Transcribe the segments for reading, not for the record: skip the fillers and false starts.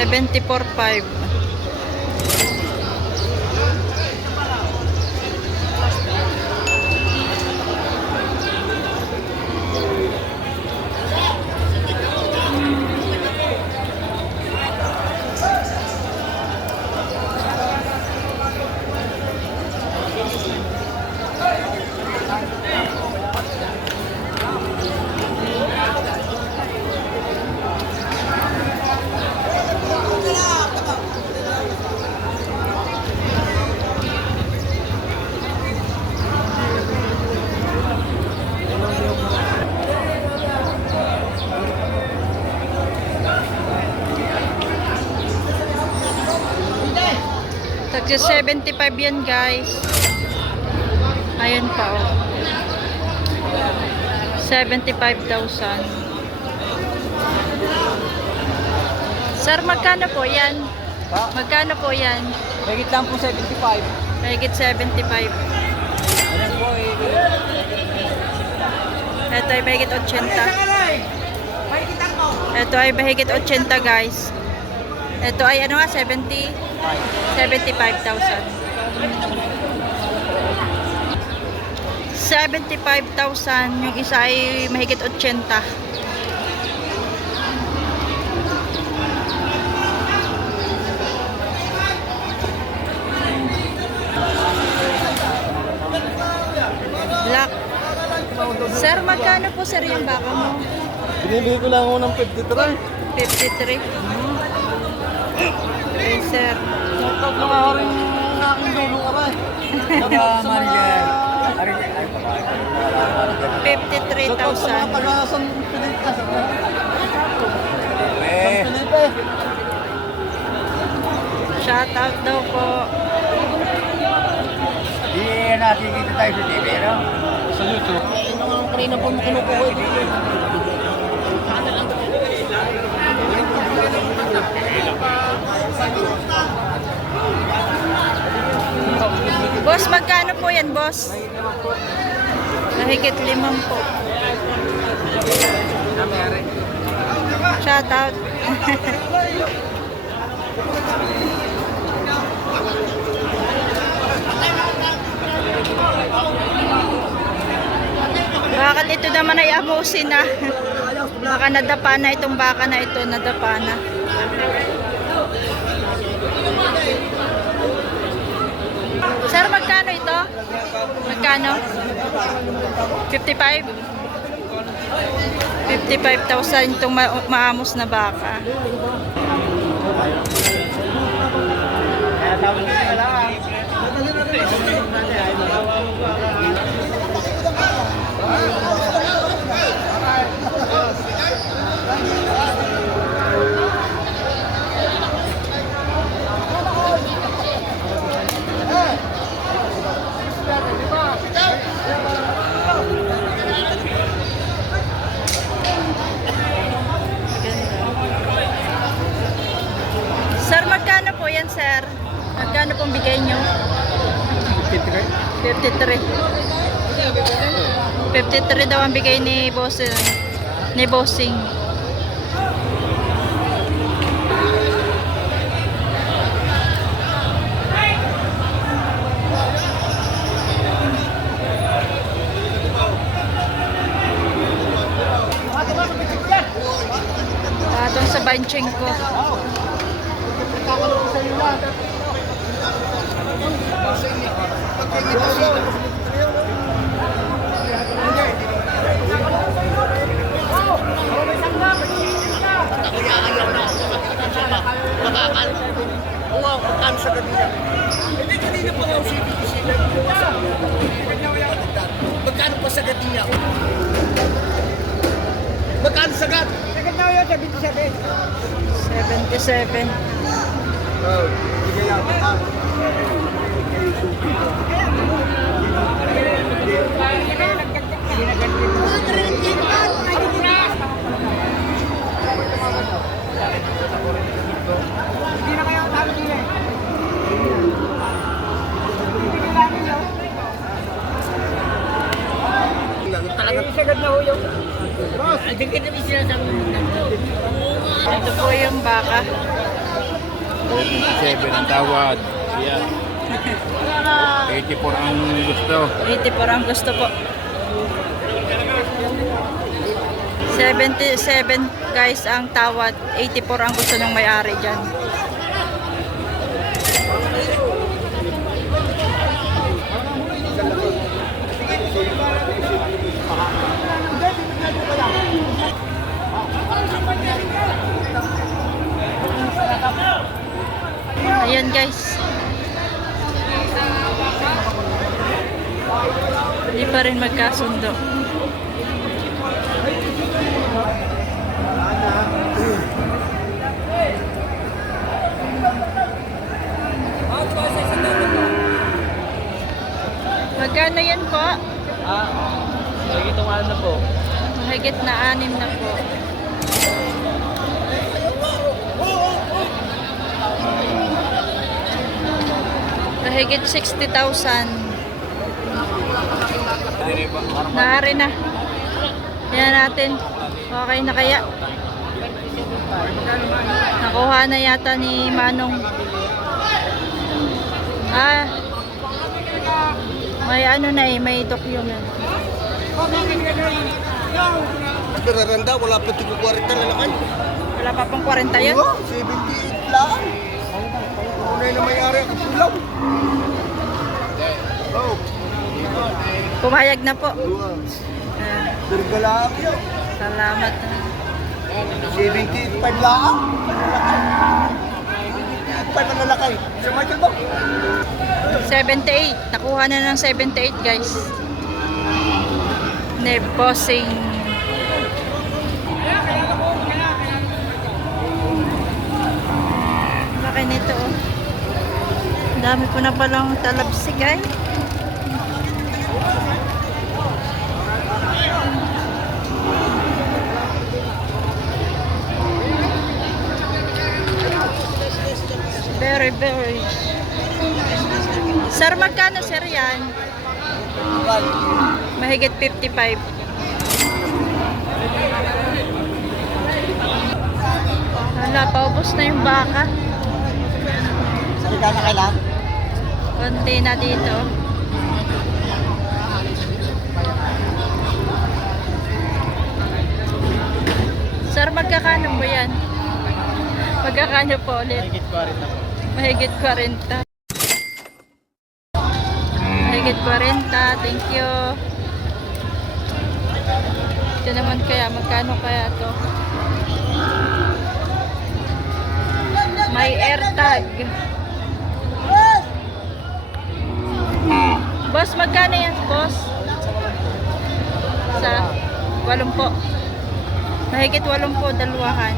74.5. Tagsa 75 yan guys. Ayan pa oh. 75,000. Sir, magkano po yan? Magkano po yan? Mahigit lang po 75. Mahigit 75. Ayan po eh. Ito ay mahigit 80. Ito ay mahigit 80 guys. Ito ay ano nga 75,000. 75,000. Yung isa ay mahigit 80. Black. Sir, magkano po sir yung baka mo? Binibigay ko lang ako ng 53. 53. Okay, sir. Shoutout lang ako rin ng aking dulo ka ba? Shoutout sa mga... 53,000. Shoutout sa mga taga-San Felipe. San Felipe. Shout out daw po. Di nakikita tayo sa TV, no? Sa YouTube. Kanina po mo kinukuha ito. Boss, magkano po yan, boss? Mahigit 5 po. Shout out. Bakit ito naman ay amusin na? Baka nadapa na itong baka na ito, nadapa na. Sir, magkano ito? Magkano? 55? 55,000 itong maamos na baka. Sir, magkano po yan, sir? Magkano pong bigay nyo? 53. 53 daw ang bigay ni Bossing. Ni Bossing. Atong sa banching ko. Magkano pa sagad niya? Magkano sagad? Sagad na yun, 77. 77. Oh, hindi kaya ako. Hindi na kaya talo nila eh. Talaga sagad na ho yung boss. Hindi kita sinasabi. Ito po yung baka. 7 ang tawad. Yan. 84 ang gusto. 84 ang gusto po. 77 guys ang tawad. 84 ang gusto ng may-ari dyan. Ayan guys. Hindi pa rin magkasundo. Magkano yan po? Sige, tumahan na po. Mahigit na 6 na po. Mahigit 60,000. Naari na. Yan natin. Okay na kaya? Nakuha na yata ni Manong. May ano na eh, may document. Nararanda, wala pa ito 40 na lakay. Wala pa pong 40 yun? 78 lang. Unay na may-ari ako pulaw. Oh. Pumayag na po. Turgalaan yun. Salamat. 75 lang. 75 na lakay. Sa Michael ba? 78. Nakuha na ng 78 guys. Bossing. Laki nito oh. Dami ko na palang talabsig ay. Very. Sir, magkano sir yan? Mahigit 55. Wala, paubos na yung baka. Salika na kailan? Konti na dito. Sir, magkakano po yan? Magkakano po ulit? Mahigit 40. Mahigit 40. Thank you. Ito naman kaya, magkano kaya to? May AirTag. Boss, magkano yan, boss? Sa 80. Mahigit 80, dalawahan.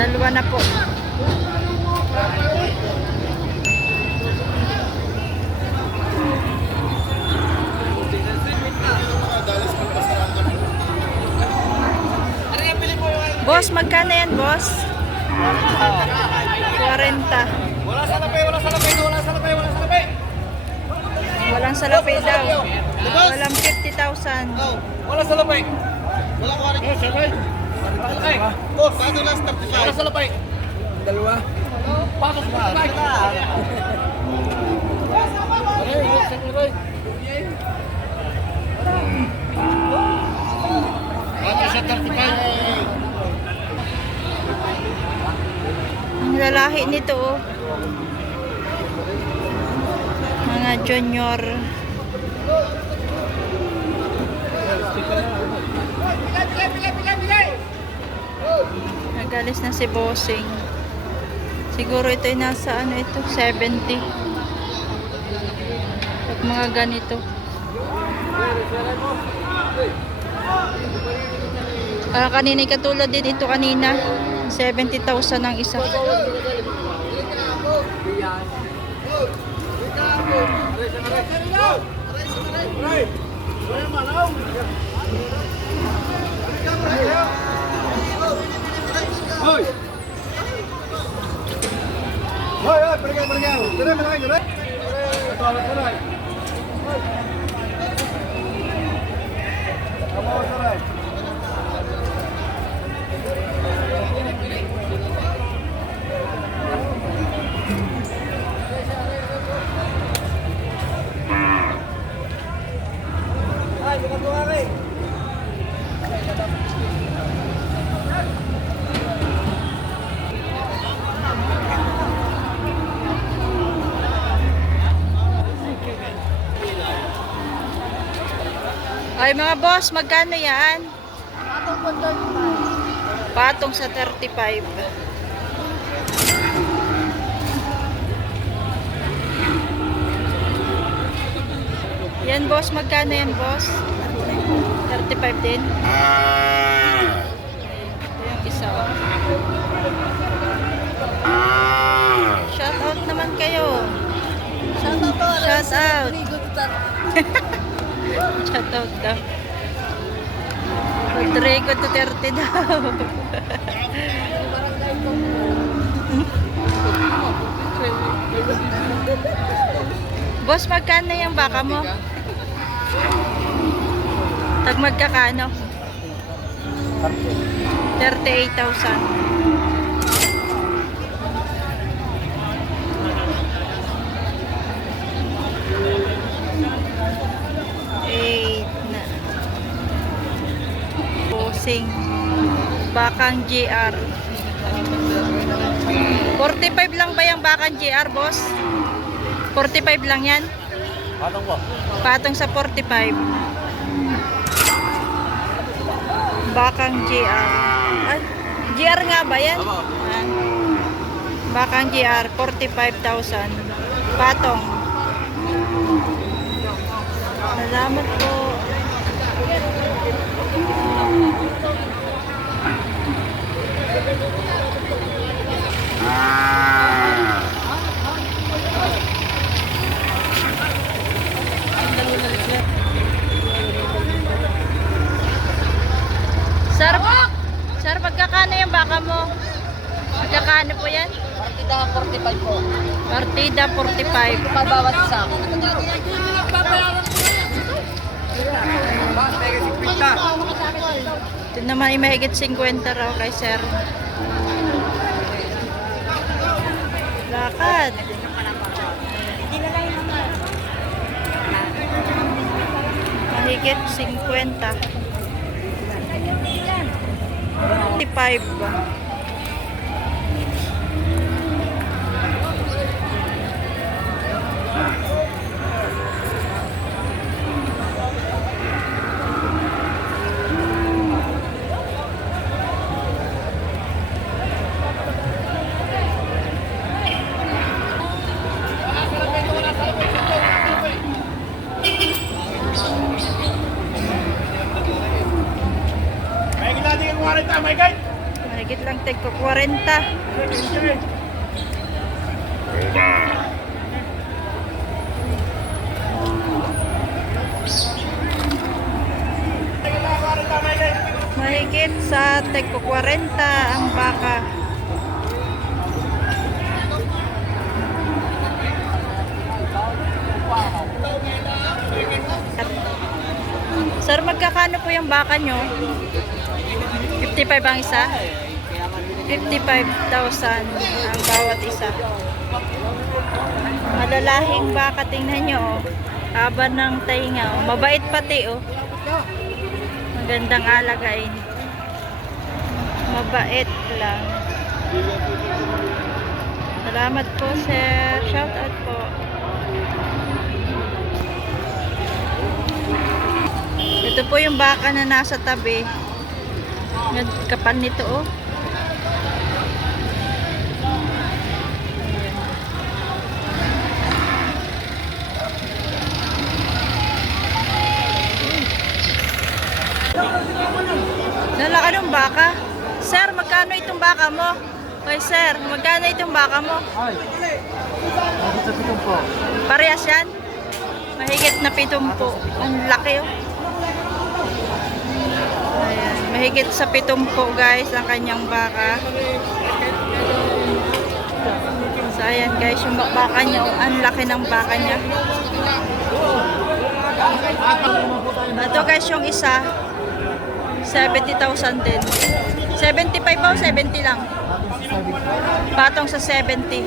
Dalawa na po. Boss, magkano yan, boss? 40. Wala salapay, wala salapay, wala salapay, wala salapay. Walang salapay daw. Walang 50,000. Wala salapay. Wala ko rin. Salapay. Salapay. Boss, paano last 35? Wala salapay. Dalawa. Pasok sa salapay. Aray. Ano sa 35? Ang lalaki nito oh. Mga junior. Nagalis na si Bossing. Siguro ito ay nasa ano ito, 70. Pag mga ganito. Kanina katulad din ito kanina. 70,000 ang isa. Hoy! Hoy, pergi. Tara, malaki, tara. Tara. Kamu, tara. Ay mga boss, magkano yan? Patong sa 35. Yan boss, magkano yan boss? 35 din. Ito yung isa. Shout out naman kayo. Shout out. Shout out daw. Rodrigo Duterte daw. Boss, magkano yung baka mo? Tag magkakano? 38,000. Na. Posing. Bakang GR. 45 lang ba yung bakang GR, boss? 45 lang yan? Patong po. Patong sa 45. Bakang GR. Ay, GR nga ba yan? Opo. Ah. Bakang GR, 45,000. Patong. Salamat po. Sir, magkakano yung baka mo? Magkakano po yan? Partida 45 po. Partida 45. Pabawat isa. Ito naman ay mahigit 50 raw kay sir. Lakad. Mahigit 50. 55. Mahigit lang tig ko 40. Mahigit sa tig ko 40 ang baka. Sir, magkakano po yung baka nyo? 55 ang isa? 55,000 ang bawat isa. Malalahing baka, tingnan nyo, oh. Haba ng tainga, oh. Mabait pati, oh. Magandang alagain. Mabait lang. Salamat po, sir. Shout out po. Ito po yung baka na nasa tabi. Kapan nito, oh. Nalaka ng baka. Sir, magkano itong baka mo? Hoy, sir, magkano itong baka mo? Ay. Mahigit sa 7 po. Parehas yan? Mahigit na 7. Ang laki, oh. Ayan. Mahigit sa 7 guys ang kanyang baka. So ayan guys, yung baka niya, oh, ang laki ng baka niya. Ito guys, yung isa 70,000 din. 75 ba o 70 lang? Patong sa 70.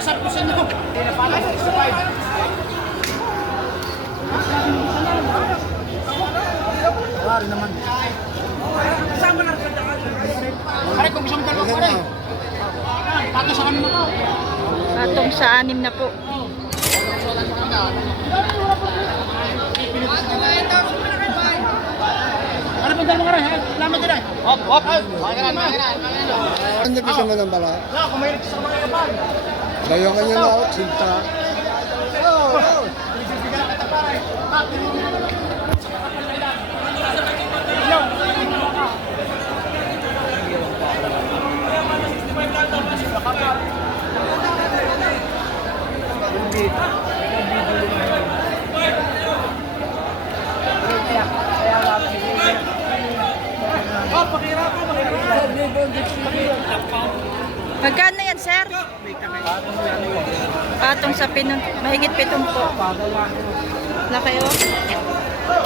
sabi ko sa inyo. Hindi na pala, 65. Wala naman. Kasama na sa dapat. Pare, kung isang dalawa pa rin. Pato sa anim na po. Patong sa 6 na po. Ano po dalawa ka rin? Salamat din ay. Hop, hop. Magaran. Ang nabisa mo ng bala? No, kung may sa mga kapal. Bayo ka niya na ako, sinta. Magkano yan, sir? Patong sa mahigit 7 po. Laki oh.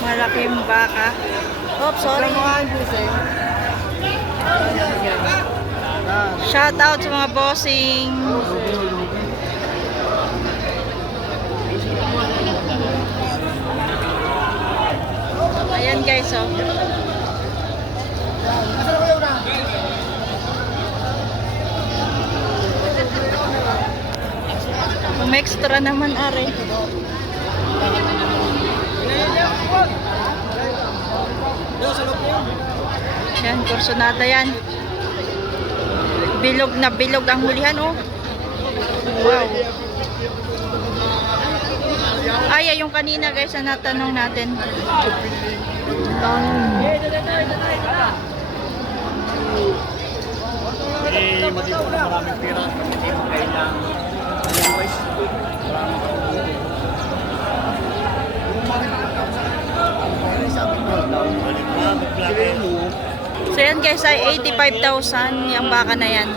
Malaki yung baka. Oops, sorry. Shout out sa mga bossing. Ayan guys, oh. Extra naman, are. Yan, kursunada yan. Bilog na bilog ang hulihan, oh. Wow. Ay, yung kanina guys, na natanong natin. Mati ko na maraming pera. Hindi mo kailangan. So yan guys ay 85,000 yung baka na yan.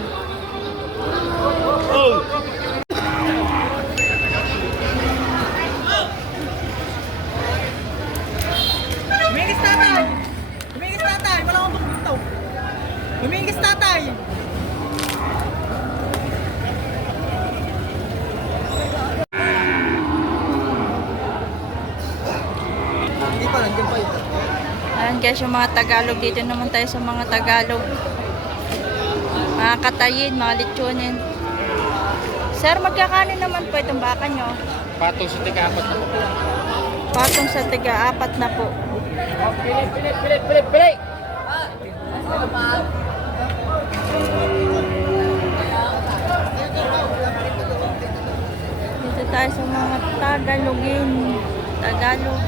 Humingis tatay! Humingis tatay! Wala akong pagpuntaw! Humingis tatay! Ayan guys, yung mga Tagalog. Dito naman tayo sa mga Tagalog. Mga katayin, mga litsunin. Sir, magkakano naman po itong baka nyo? Patong sa tiga-apat na po. Patong sa tiga-4 na po. Pilit! Dito tayo sa mga Tagalogin. Tagalog.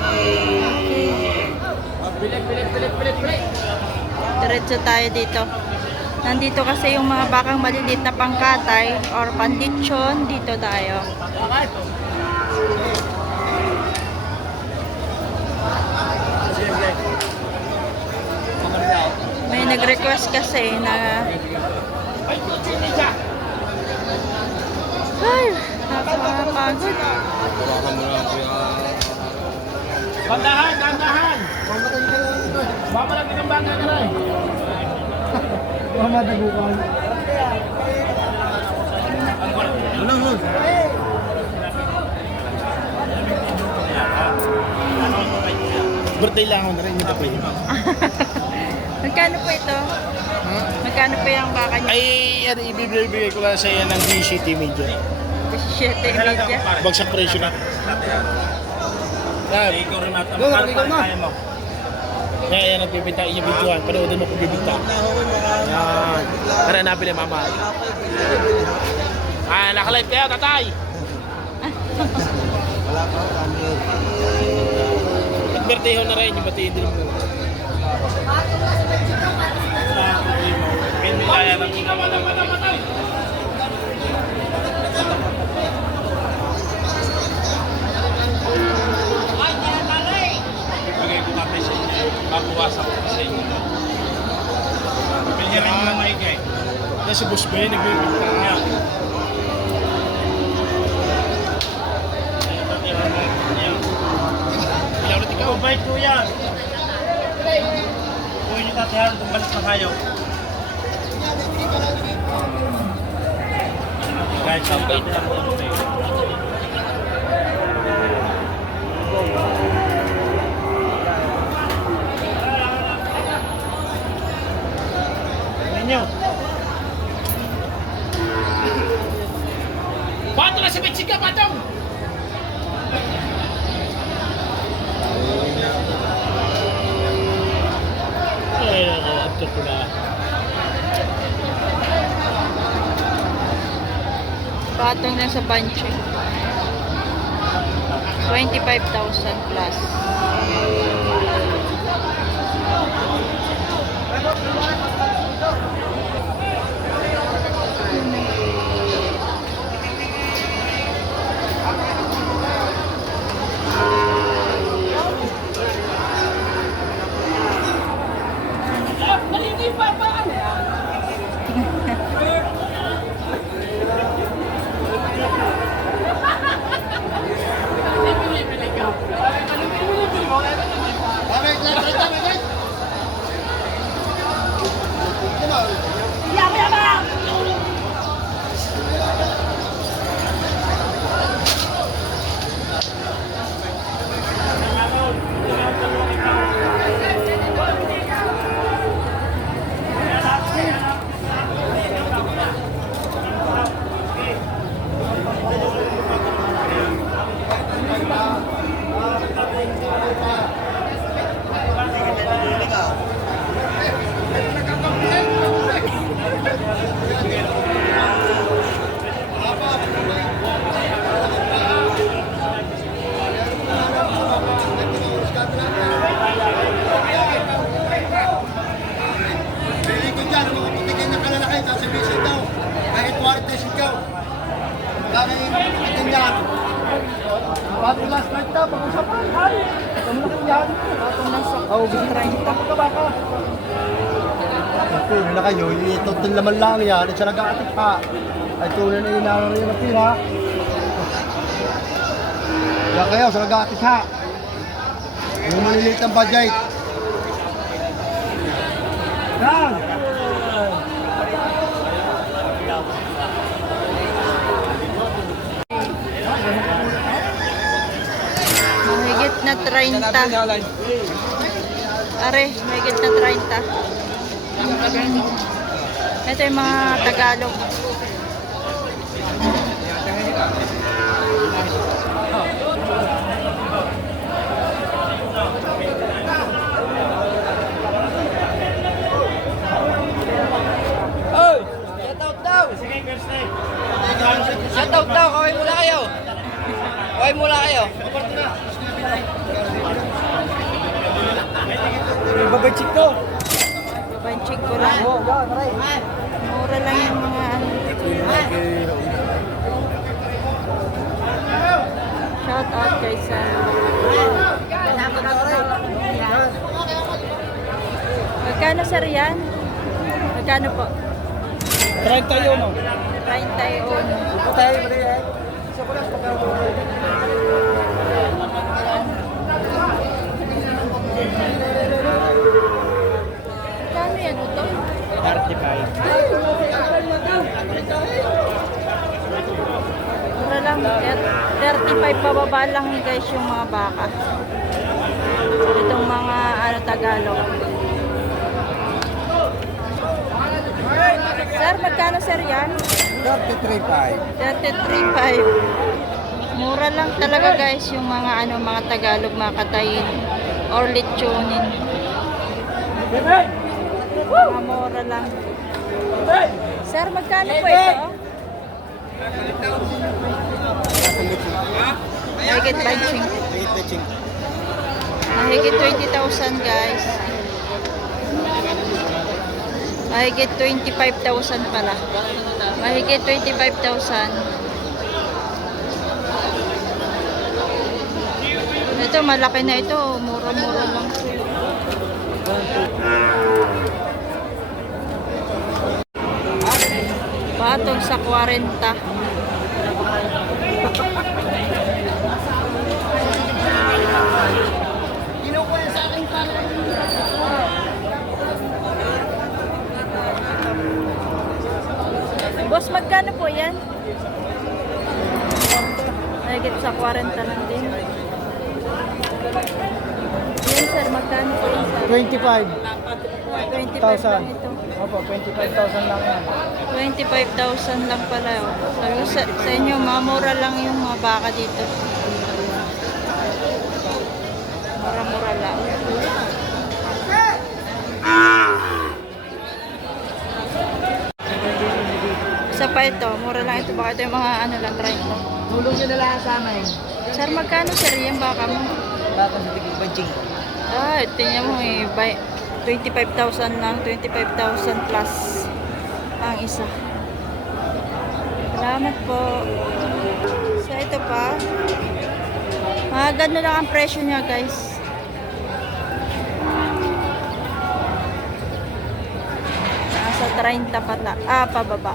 Okay. Pilit! Diretso tayo dito. Nandito kasi yung mga bakang maliliit na pangkatay or panditsyon. Dito tayo. May nag-request kasi na ay, nakakapagod. Hawakan mo lang po yung... Dandahan! Babalagin ang bangka ka rin. Mamadagukan. Birthday lang ako na rin, hindi pa yun. Magkano po ito? Magkano po yung baka niyo? Ay, ibibigay ko lang sa iyo ng GCT Media. 17 media. Bagsak presyo na. Ikaw rin natin. Kaya mo. Kaya yan nagbibinta, yung videoan. Panoodin mo kung bibinta. Yan. Tara, nabili mama. Ah, nakalive kayo, tatay. Nagberteho na rin, yung batiin din mo. Kaya na. Ibigay ko kami sa inyo. Mabuwasan ko sa inyo. Pili rin mo na maigay. Kaya si Boss Ben, nagbibigay niya. Ilaw na ikaw. Bait ko yan. Huwag niyo tatihan kung balis na kayo. Kahit sa update lang mo ito. Ninyo. Pato na si Mexica, patong! Ay, ito ko na. Patong lang sa banche. 25,000 plus. Bago last night na, pag-usapan. Ay, kamalaki yan. Patong lang sa Oo, gusto 30. ka ba ka? Tunay na kayo, ito laman lang yan. At siya nag-aatik pa. Ay tunay na inangan rin ang pira. Yan kayo, sa nag-aatik ha. Yung maliliit ng budget. Yan! Mahigit na 30. Are, mahigit na 30. Ito yung mga Tagalog. Shoutout daw, kaway mula kayo. Kaway mula kayo. Babay-chik ko. Banchik ko lang. Mura lang yung mga ano. Shout out kay Sam. Magkano sir yan? Magkano po? 30 yun, no? 31. Patay, mali eh. Isa ko lang, Magkano yan ito? 35. Mura lang. 35 pababa lang guys yung mga baka. Itong mga ano Tagalog. Sir, magkano sir yan? 33.5. 33.5. Mura lang talaga guys yung mga ano mga Tagalog, mga katayin or lechonin. Mga mura lang. Sir, magkano po ito? Mahigit banching. Mahigit 20,000 guys. Mahigit 25,000 pala. Mahigit 25,000. Ito, malaki na ito. Mura-mura lang. Patong sa 40. Boss, magkano po yan? Nagit sa 40 lang din. Yan sir, magkano po yun sir? 25. 25 lang ito. Opo, 25,000 lang yan. 25,000 lang pala. Oh. Sabi ko sa inyo, mamura lang yung mga baka dito. Mura-mura lang. Isa pa ito, mura lang ito. Baka ito yung mga ano lang, try ko. Tulong nyo na lang sa amin. Sir, magkano sir yung baka mo? Baka sa tigil badjing. Ah, tingnan mo eh, 25,000 lang, 25,000 plus ang isa. Salamat po. So ito pa. Ganda lang ang presyo niya guys. Nasa 30 pata. Pababa.